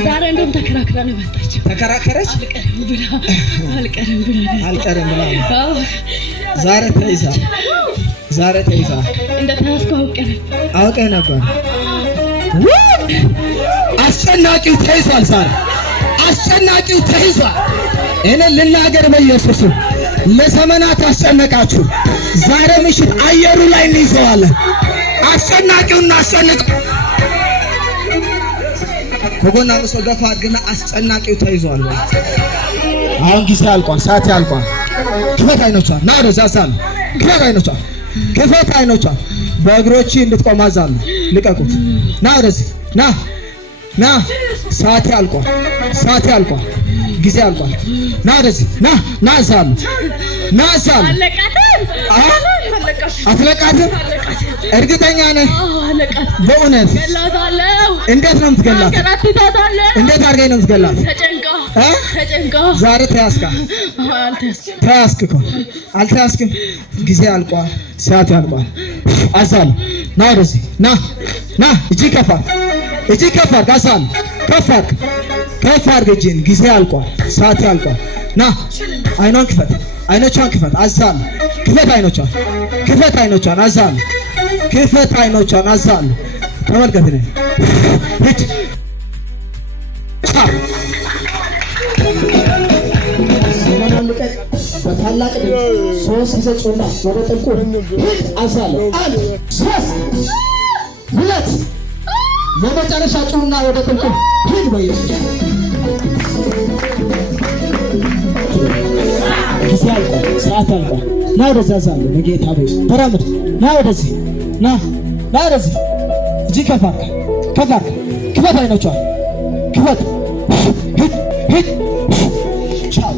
ዛሬ እንደውም ተከራክራ ነው የመጣችው። ተከራከረች። አልቀርም ብላ ዛሬ ተይዛ እንደተያዝኩ አውቄ ነበር። አስጨናቂው ተይዟል። ዛሬ አስጨናቂው ተይዟል። እኔ ልናገር በኢየሱስ ለዘመናት አስጨነቃችሁ፣ ዛሬ ምሽት አየሩ ላይ እንይዘዋለን። አስጨናቂውን እናስጨንቅ። ከጎና ሰው ገፋ አድርግና አስጨናቂው ተይዟል። አሁን ጊዜ አልቋል፣ ሰዓት አልቋል። ክፈት አይኖቿን፣ ና ወደዛ ዛል። ክፈት አይኖቿን፣ ክፈት አይኖቿን። በእግሮች እንድትቆም አዛለሁ። ልቀቁት። ና ወደዚህ ና ሰዓት አልቋል፣ ሰዓት አልቋል፣ ጊዜ አልቋል። ና ወደዚህ ና ዛል። አትለቃትም? እርግጠኛ ነህ? በእውነት እንዴት ነው የምትገላት? እንዴት አድርገኝ ነው የምትገላት? ተጨንቃ። ዛሬ ተያዝክ እኮ አልተያዝክም? ጊዜ አልቋል፣ ሰዓት አልቋል። አዛሉ ና ወደዚህ ና እጅ ከፋር አዛሉ ከፍ አድርግ እጅን። ጊዜ አልቋል፣ ሰዓት አልቋል። ና አይኗን ክፈት፣ አይኖቿን ክፈት። አዛሉ ክፈት አይኖቿን አዛሉ ክፈት አይኖቿን አዛሉ። ተመልከት ነኝ ሂድ በታላቅ ሶስት ጊዜ ጮና ወደ ጥልቁ ሂድ አዛሉ። አንድ ሶስት ሁለት የመጨረሻ ጮና ወደ ጥልቁ ሂድ በኢየሱስ ጊዜ አልቋል፣ ሰዓት አልቋል። ና ወደዛ ዛሉ በጌታ በኢየሱስ ተራመድ። ና ወደዚህ ና ወደዚህ እጅ ከፋርክ ክፈት አይኖቿን ክፈት። ሂድ ቻው